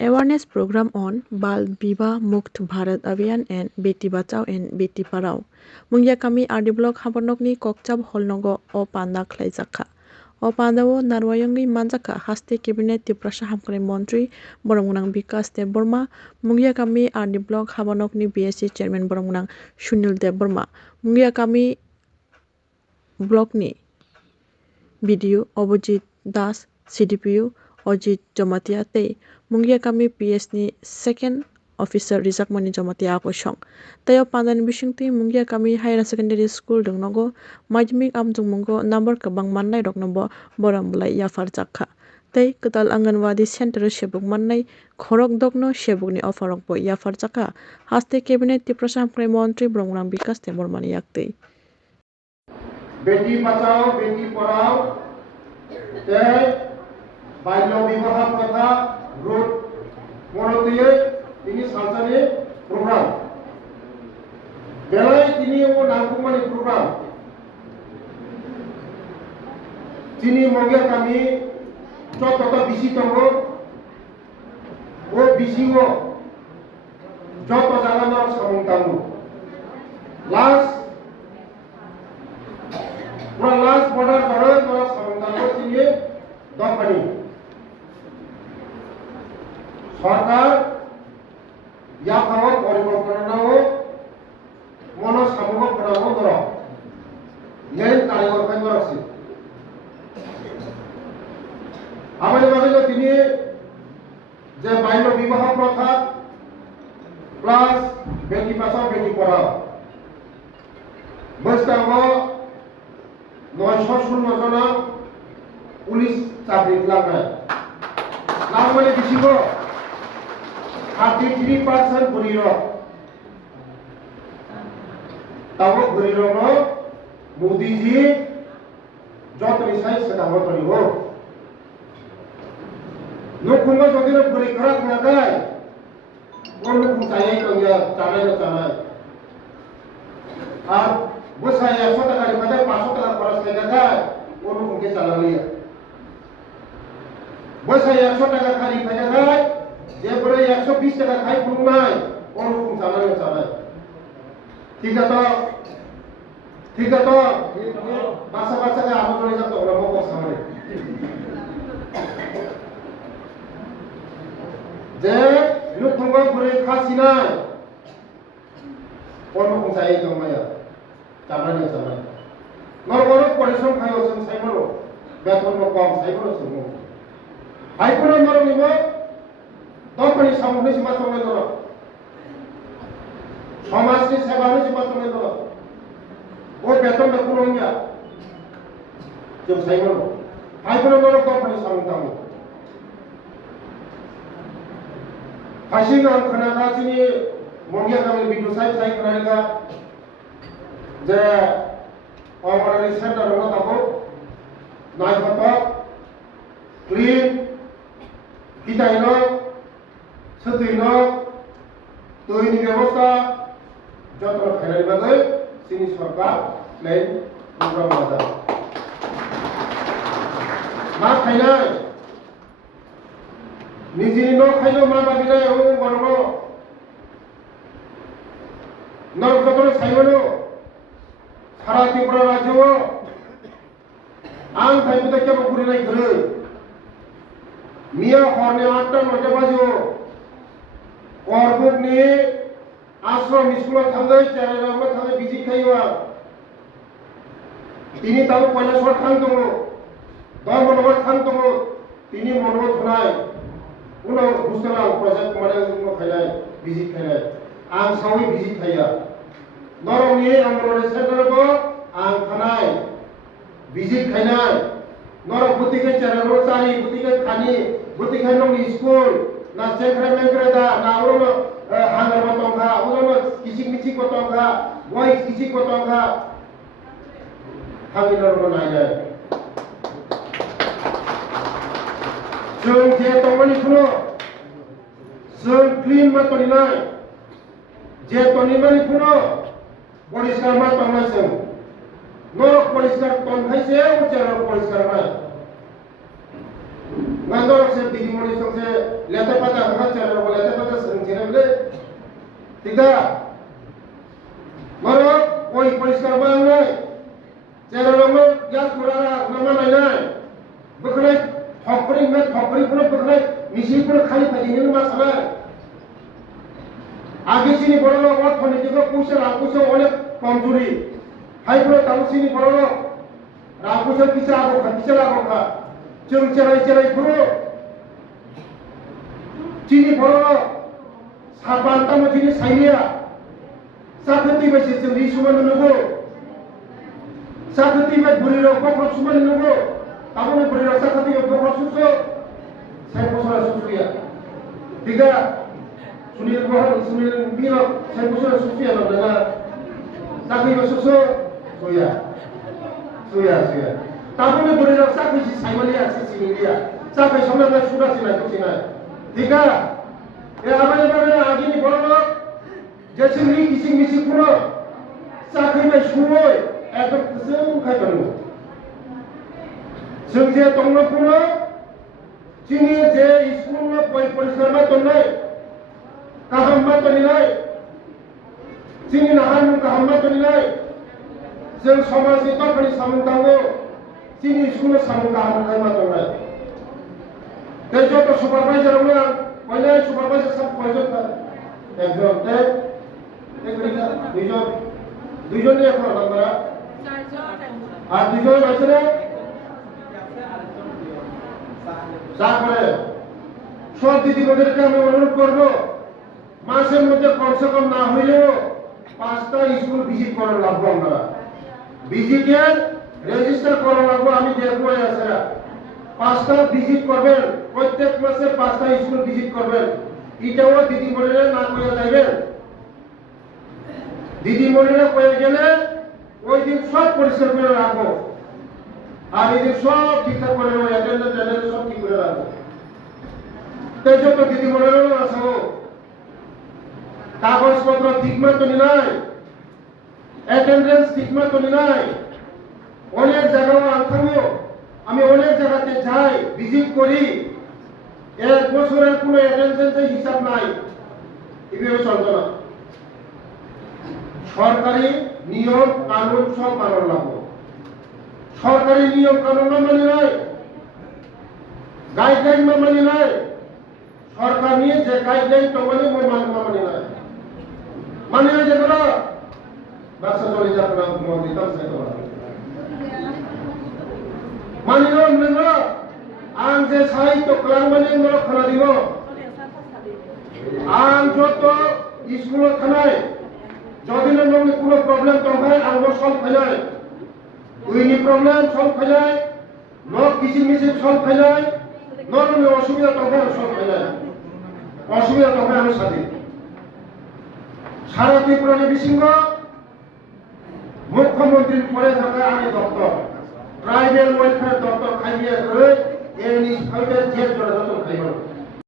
awareness program on Bal Bivah Mukt Bharat Abhiyan and Beti Bachao and Beti Parao. Mungya kami RD Block Habanokni Kokchab Holnogo o Panda Klaijaka. O Pandao Narwayongi Manjaka Haste Cabinet Tiprasha Hamkare Montri Boromunang Bikas De Burma. Mungya kami RD Block Habanokni BSC Chairman Boromunang Shunil De Burma. Mungya kami Blockni BDU Obojit Das CDPU Ojit Jomatia Tei Mungya kami PS ni second officer Rizak Mani Jomatia ako siyong. Tayo pandan bisingti mungya kami higher secondary school dong nogo majmik amjung munggo number kabang manay rok nobo boram bulay yafar jakha. Tei ketal Anganwadi center sebuk manay khorok dokno sebuk ni offer rok bo yafar jakha. Haste cabinet ti prasam kray montri bromrang bikas te mormani yakte. Beti Bachao Beti Padhao ते बाल्य विवाह प्रथा रोध मरतीय তিনি সালসানি programme বেলায় তিনি ও নামকুমানি programme তিনি মঙ্গিয়া কামি যতটা বেশি তঙ্গ ও বেশিও যত জাগানোর সামন্তাঙ্গ লাস্ট লাস্ট বর্ডার করে তোরা সামন্তাঙ্গ তিনি দফানি সরকার या खाओ परिकल्पनाओ मनो सामूहिक बनाओ दर ये कारीगर का दरसी हमारे बारे में तिनी जे बाल्य विवाह प्रथा प्लस बेटी बचाओ बेटी पढ़ाओ बस्ताओ 916 जना पुलिस चाकरी लागनाय लागमाने बिसिगो 33% Buriro. Tahu Buriro no Modi ji jauh nisai sedang bertani ho. Nukunga jadi nak beri kerak nagai. Orang nukung saya itu dia cara. Ah, bos saya so tak ada pada pasok tak koras nagai. Orang nukung ke cara liya. Bos saya so tak ada kali nagai. যে বলে 120 টাকা খাই কোনো নাই কোনরকম চালানো ঠিক আছে বাচ্চাকে আলোচনা যাতে ওরা মকর সামনে যে লুকঙ্গ করে খাসি নাই কোনরকম চাই দমায়া চালানো নরবর পরিশ্রম খাইও जों সাইবলো বেতন কম সাইবলো जों হাইকোর্ট নরম নিব তখনই সামগ্রিক সীমা সঙ্গে ধরো সমাজকে সেবার সীমা সঙ্গে ধরো ও বেতন কোনো ইয়া কেউ সাইবল হাইকোর্ট ধরো তখনই সামগ্রাম হাসিগাম খানাগা চিনি মঙ্গিয়া গামে বিদ্যুৎ সাই খানাগা যে অঙ্গনওয়াড়ি সেন্টার হলো তাবো নাইফত ক্লিন কিতাইনো Setuju, tuh ini ବ୍ୟବସ୍ଥା যত্ন খেলার বাদে চিনি সরকার লাইন প্রোগ্রাম বাদা মা খাইনাই নিজে ন খাইলো মা বাবিনাই ও গরম নরক যতনে সাইবনো সারা ত্রিপুরা রাজ্য আং খাইবতে কেবল ঘুরে নাই ঘুরে মিয়া হরনে 8টা 9টা বাজো Korbuk ni ashram school thangai charama thangai visit khaiwa tini tahu Koilashwar thang tongo Dharmanagar thang tongo tini mono thunai uno bustala project mane uno khailai visit khailai ang sawi visit khaiya norong ni amrore center ko ang khanai visit khainai norong butike chararo chari butike khani butike nong school na sekre mekre da na uno hangar botongha uno kisik botongha boy kisik botongha hamilor banai jai जों जे तंगनि खुनो जों clean मा तनिनाय जे तनिमानि खुनो परिष्कार मा तंगनाय जों नरक परिष्कार तनखायसे उचार परिष्कार नाय ngandor se didimoni songse lete pata hanga chara ko lete pata sengchene bole tiga maro koi poriskar bang nai chara longo gas kurara nama nai nai bekhne thokri puno bekhne misi puno khali phajini ma sana age chini borolo অর্থনীতিক পয়সা রাখুছে অনেক কমজোরি high পুরো তামসিনি borolo রাখুছে কিচা আগো जों जेरै पुरो चिनि borolo साबान तामो चिनि साइनिया साखति बायसे जों रिसुमान नुगो साखति bye बुरि रक बखर सुमान नुगो तामने बुरि रक साखति बखर सुसो साइ बसरा सुसुया दिगा सुनिल बिनो साइ बसरा सुसुया नङा साखि बसुसो सुया तामने बुरि रक साखि साइमालिया सिसिनिया साखि समना सुरा सिना कुसिना दिगा ए आबाय आगिनि borolo जेसिंनि किसिं मिसि पुरो साखि बाय सुवय एकदम जों खायबानो जों जे दंनो पुरो जोंनि जे स्कुल परिसर मा दंनाय गाहाम मा दंनाय जोंनि नाहान गाहाम मा दंनाय जों समाजनि तफानि सामोन दांगो जोंनि स्कुल सामोन गाहाम मा दंनाय दै जत सुपारभाइजार आवनो पहिले सुपारभाइजार सब पयजन एकजन दै দুইজন এখন নাম্বারা আর দুইজন আছে রে যা করে সব দিদিমণিদেরকে আমি অনুরোধ করব মাসের মধ্যে কমসে কম না হইলেও 5টা স্কুল ভিজিট করার লাগবে আপনারা ভিজিটে রেজিস্টার করা লাগবে আমি দেখবো আছে 5টা ভিজিট করবেন প্রত্যেক মাসে 5টা স্কুল ভিজিট করবেন এটাও দিদিমণিরা না কইয়া যাইবেন দিদিমণিরা কয়ে গেলে ওই দিন সব পরিষ্কার করে রাখবো আর এই দিন সব ঠিকঠাক করে রাখবো অ্যাটেন্ডেন্স সব ঠিক করে রাখবো তাই যত দিদিমণিরা আছে কাগজপত্র ঠিক মতো নাই অ্যাটেন্ডেন্স ঠিক মতো নাই অনেক জায়গাও আনথামো আমি অনেক জায়গাতে যাই ভিজিট করি এক বছরের কোনো অ্যাটেন্ডেন্সের হিসাব নাই এভাবে চলতো না সরকারি নিয়ম কানুন সব মানন লাগবে সরকারি নিয়ম কানুন মানি নাই গাইডলাইন মানি নাই সরকার নিয়ে যে গাইডলাইন তো মানি নাই মানি নাই যেগুলো ব্যবসা চলে যাবে না দিতাম মানি না आं जे साहित्य खालामनानै उनाव खोनादों आं যত স্কুলত थानाय যদি नोंनि কোনো प्रॉब्लेम दंखाय आंबो सल्व खालाय उइनि प्रॉब्लेम सल्व खालाय न किसिम मिसिम सल्व खालाय न नोंनि असुबिदा दंखाय सल्व खालाय असुबिदा दंखाय आं साथि सारा त्रिपुरानि बिसिंग मुख्यमंत्री परे थानाय आंनि दफ्तर ट्राइबेल वेलफेयर दफ्तर खायबिया गै एनि फाइटार जेट जरा जतन खायबानो